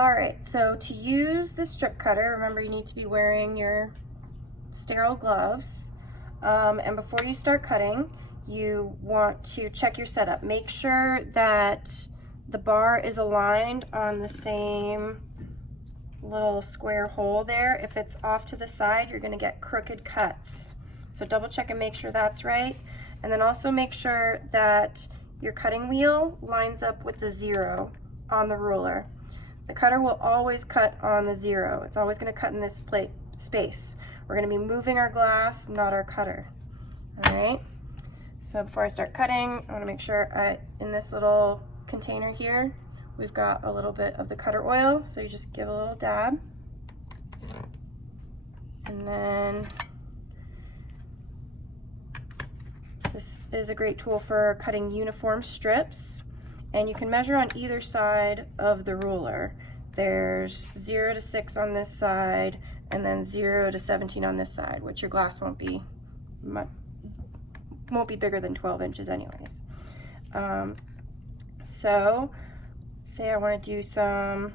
All right, so to use the strip cutter, remember you need to be wearing your sterile gloves. And before you start cutting, you want to check your setup. Make sure that the bar is aligned on the same little square hole there. If it's off to the side, you're going to get crooked cuts. So double check and make sure that's right. And then also make sure that your cutting wheel lines up with the 0 on the ruler. The cutter will always cut on the 0. It's always going to cut in this space. We're going to be moving our glass, not our cutter. All right. So before I start cutting, I want to make sure in this little container here, we've got a little bit of the cutter oil. So you just give a little dab. And then this is a great tool for cutting uniform strips. And you can measure on either side of the ruler. There's 0 to 6 on this side, and then 0 to 17 on this side, which your glass won't be bigger than 12 inches anyways. So say I want to do some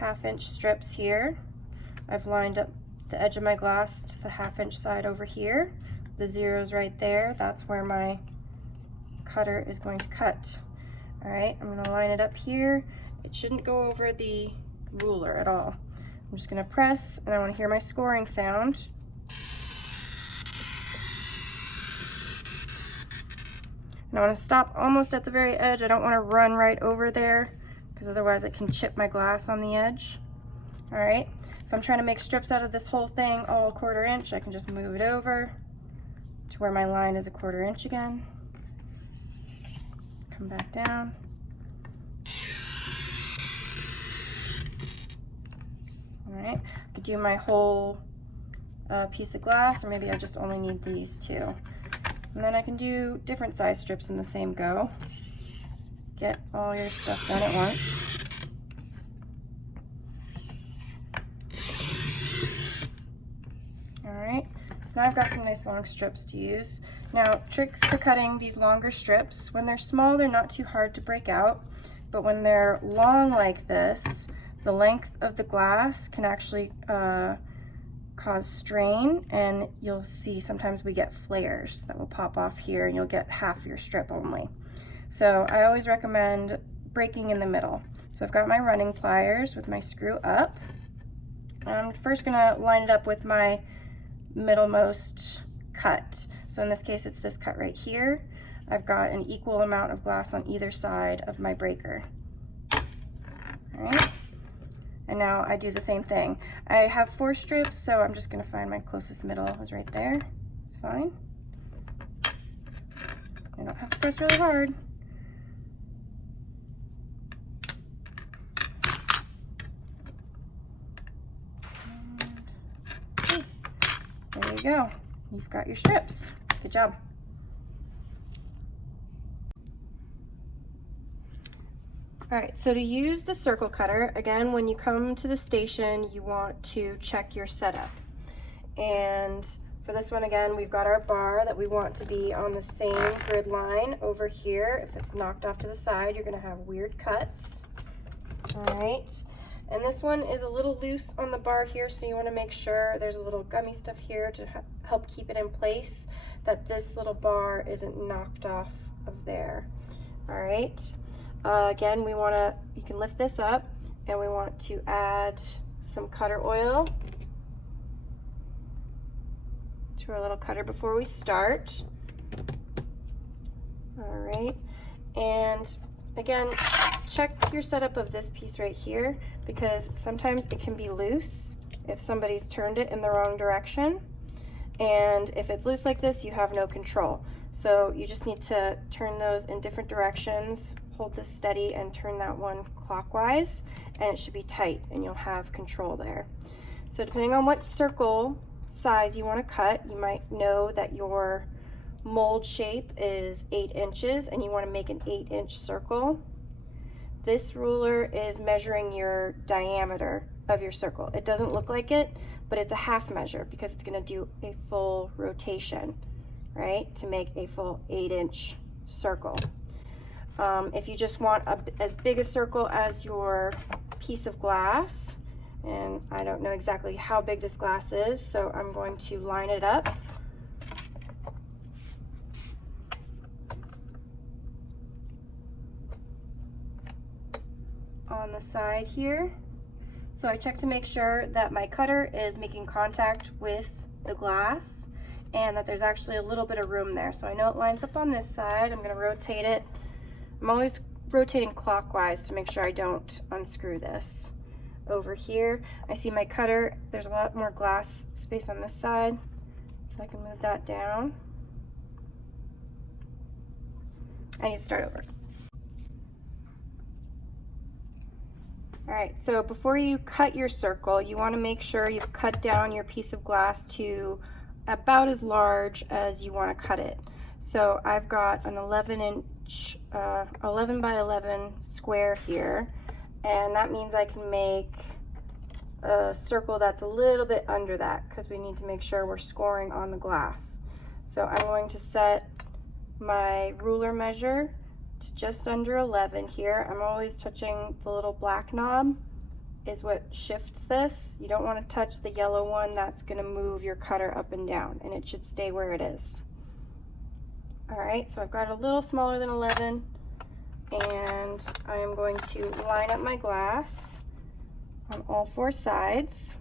1/2 inch strips here. I've lined up the edge of my glass to the 1/2 inch side over here. The 0's right there. That's where my cutter is going to cut. All right, I'm going to line it up here. It shouldn't go over the ruler at all. I'm just going to press, and I want to hear my scoring sound. And I want to stop almost at the very edge. I don't want to run right over there because otherwise it can chip my glass on the edge. All right, if I'm trying to make strips out of this whole thing all 1/4 inch, I can just move it over to where my line is 1/4 inch again. Come back down. All right, I could do my whole piece of glass, or maybe I just only need these 2. And then I can do different size strips in the same go. Get all your stuff done at once. All right, so now I've got some nice long strips to use. Now, tricks to cutting these longer strips. When they're small, they're not too hard to break out, but when they're long like this, the length of the glass can actually cause strain, and you'll see sometimes we get flares that will pop off here, and you'll get half your strip only. So I always recommend breaking in the middle. So I've got my running pliers with my screw up. I'm first gonna line it up with my middlemost cut. So in this case, it's this cut right here. I've got an equal amount of glass on either side of my breaker. All right. And now I do the same thing. I have 4 strips, so I'm just gonna find my closest middle is right there. It's fine. I don't have to press really hard. And, there you go. You've got your strips. Good job. All right, so to use the circle cutter, again, when you come to the station, you want to check your setup. And for this one, again, we've got our bar that we want to be on the same grid line over here. If it's knocked off to the side, you're gonna have weird cuts. All right, and this one is a little loose on the bar here, so you wanna make sure there's a little gummy stuff here to help keep it in place, that this little bar isn't knocked off of there. All right. Again, you can lift this up, and we want to add some cutter oil to our little cutter before we start. All right, and again, check your setup of this piece right here, because sometimes it can be loose if somebody's turned it in the wrong direction. And if it's loose like this, you have no control. So you just need to turn those in different directions, hold this steady, and turn that one clockwise, and it should be tight, and you'll have control there. So depending on what circle size you want to cut, you might know that your mold shape is 8 inches, and you want to make an 8-inch circle. This ruler is measuring your diameter of your circle. It doesn't look like it, but it's a half measure because it's going to do a full rotation, right, to make a full 8-inch circle. If you just want as big a circle as your piece of glass, and I don't know exactly how big this glass is, so I'm going to line it up. On the side here. So I check to make sure that my cutter is making contact with the glass and that there's actually a little bit of room there. So I know it lines up on this side. I'm going to rotate it. I'm always rotating clockwise to make sure I don't unscrew this. Over here, I see my cutter. There's a lot more glass space on this side, so I can move that down. I need to start over. All right, so before you cut your circle, you want to make sure you've cut down your piece of glass to about as large as you want to cut it. So I've got an 11 by 11 square here, and that means I can make a circle that's a little bit under that because we need to make sure we're scoring on the glass. So I'm going to set my ruler measure to just under 11 here. I'm always touching the little black knob is what shifts this. You don't want to touch the yellow one. That's going to move your cutter up and down, and it should stay where it is. All right, so I've got a little smaller than 11, and I am going to line up my glass on all four sides.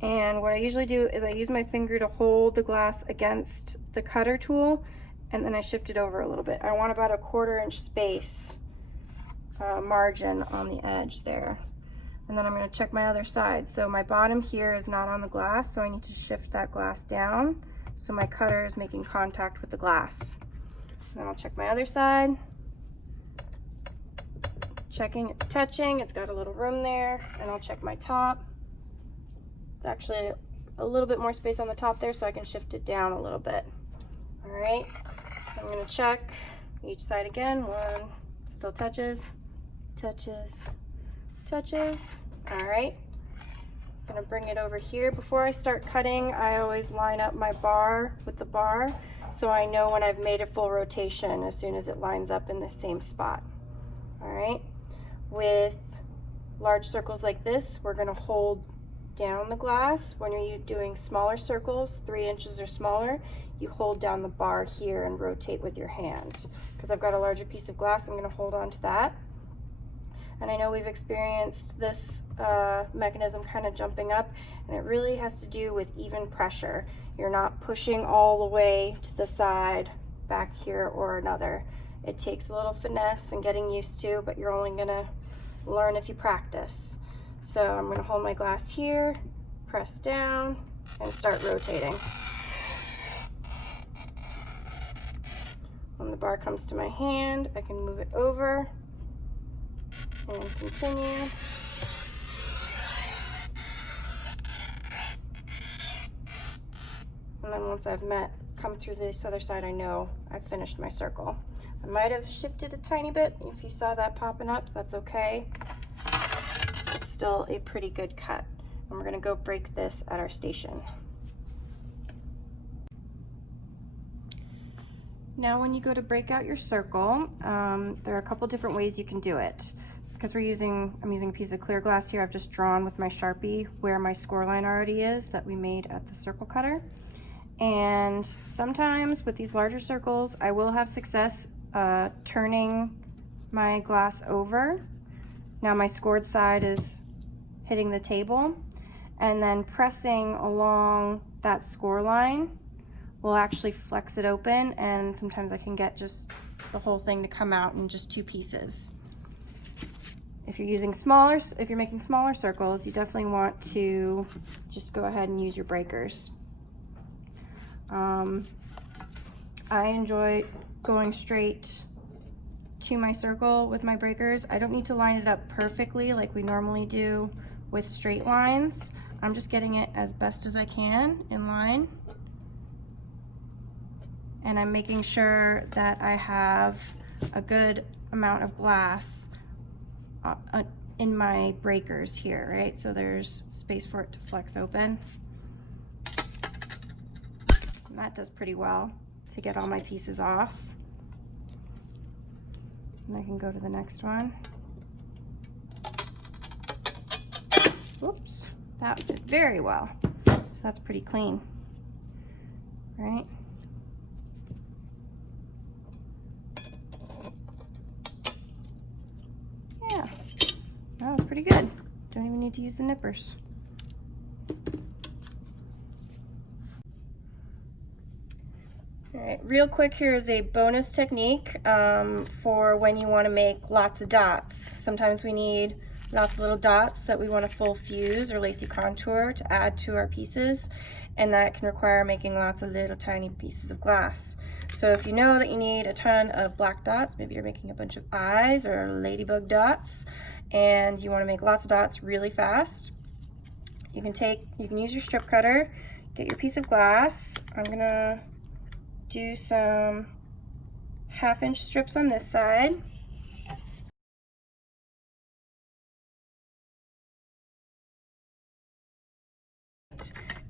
And what I usually do is I use my finger to hold the glass against the cutter tool, and then I shift it over a little bit. I want about a 1/4 inch space margin on the edge there. And then I'm going to check my other side. So my bottom here is not on the glass, so I need to shift that glass down so my cutter is making contact with the glass. And then I'll check my other side. Checking it's touching, it's got a little room there, and I'll check my top. It's actually a little bit more space on the top there, so I can shift it down a little bit. All right, I'm going to check each side again. One, still touches, touches, touches. All right, I'm going to bring it over here. Before I start cutting, I always line up my bar with the bar so I know when I've made a full rotation as soon as it lines up in the same spot. All right, with large circles like this, we're going to hold down the glass. When you're doing smaller circles, 3 inches or smaller, you hold down the bar here and rotate with your hand. Because I've got a larger piece of glass, I'm going to hold on to that. And I know we've experienced this mechanism kind of jumping up, and it really has to do with even pressure. You're not pushing all the way to the side back here or another. It takes a little finesse and getting used to, but you're only going to learn if you practice. So I'm going to hold my glass here, press down, and start rotating. When the bar comes to my hand, I can move it over and continue. And then once I've come through this other side, I know I've finished my circle. I might have shifted a tiny bit. If you saw that popping up, that's okay. It's still a pretty good cut. And we're gonna go break this at our station. Now when you go to break out your circle, there are a couple different ways you can do it. Because I'm using a piece of clear glass here, I've just drawn with my Sharpie where my score line already is that we made at the circle cutter. And sometimes with these larger circles, I will have success turning my glass over. Now my scored side is hitting the table, and then pressing along that score line will actually flex it open, and sometimes I can get just the whole thing to come out in just 2 pieces. If you're making smaller circles, you definitely want to just go ahead and use your breakers. I enjoy going straight to my circle with my breakers. I don't need to line it up perfectly like we normally do with straight lines. I'm just getting it as best as I can in line. And I'm making sure that I have a good amount of glass in my breakers here, right? So there's space for it to flex open. And that does pretty well to get all my pieces off. And I can go to the next one. Whoops, that did very well. So that's pretty clean, right? Yeah, that was pretty good. Don't even need to use the nippers. All right, real quick, here is a bonus technique for when you want to make lots of dots. Sometimes we need lots of little dots that we want to full fuse or lacy contour to add to our pieces, and that can require making lots of little tiny pieces of glass. So if you know that you need a ton of black dots, maybe you're making a bunch of eyes or ladybug dots, and you want to make lots of dots really fast, you can use your strip cutter, get your piece of glass. I'm gonna do some 1/2-inch strips on this side.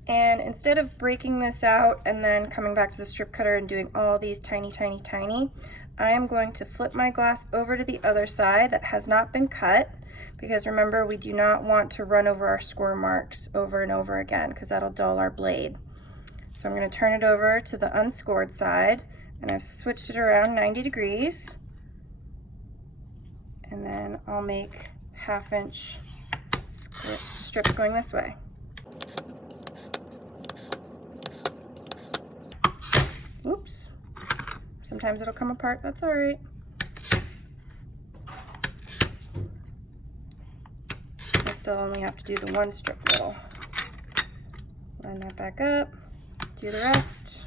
And instead of breaking this out and then coming back to the strip cutter and doing all these tiny, tiny, tiny, I am going to flip my glass over to the other side that has not been cut, because remember, we do not want to run over our score marks over and over again, because that'll dull our blade. So I'm going to turn it over to the unscored side, and I've switched it around 90 degrees. And then I'll make 1/2-inch strips going this way. Oops. Sometimes it'll come apart, that's all right. I still only have to do the one strip little. Line that back up, do the rest.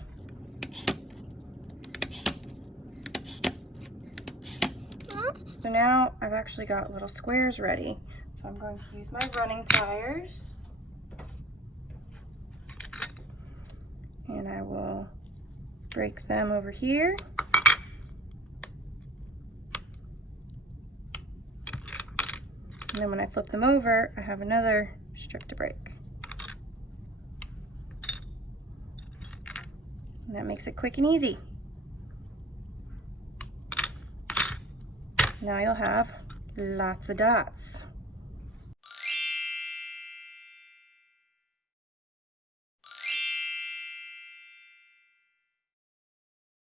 So now I've actually got little squares ready. So I'm going to use my running pliers, and I will break them over here. And then when I flip them over, I have another strip to break. And that makes it quick and easy. Now you'll have lots of dots.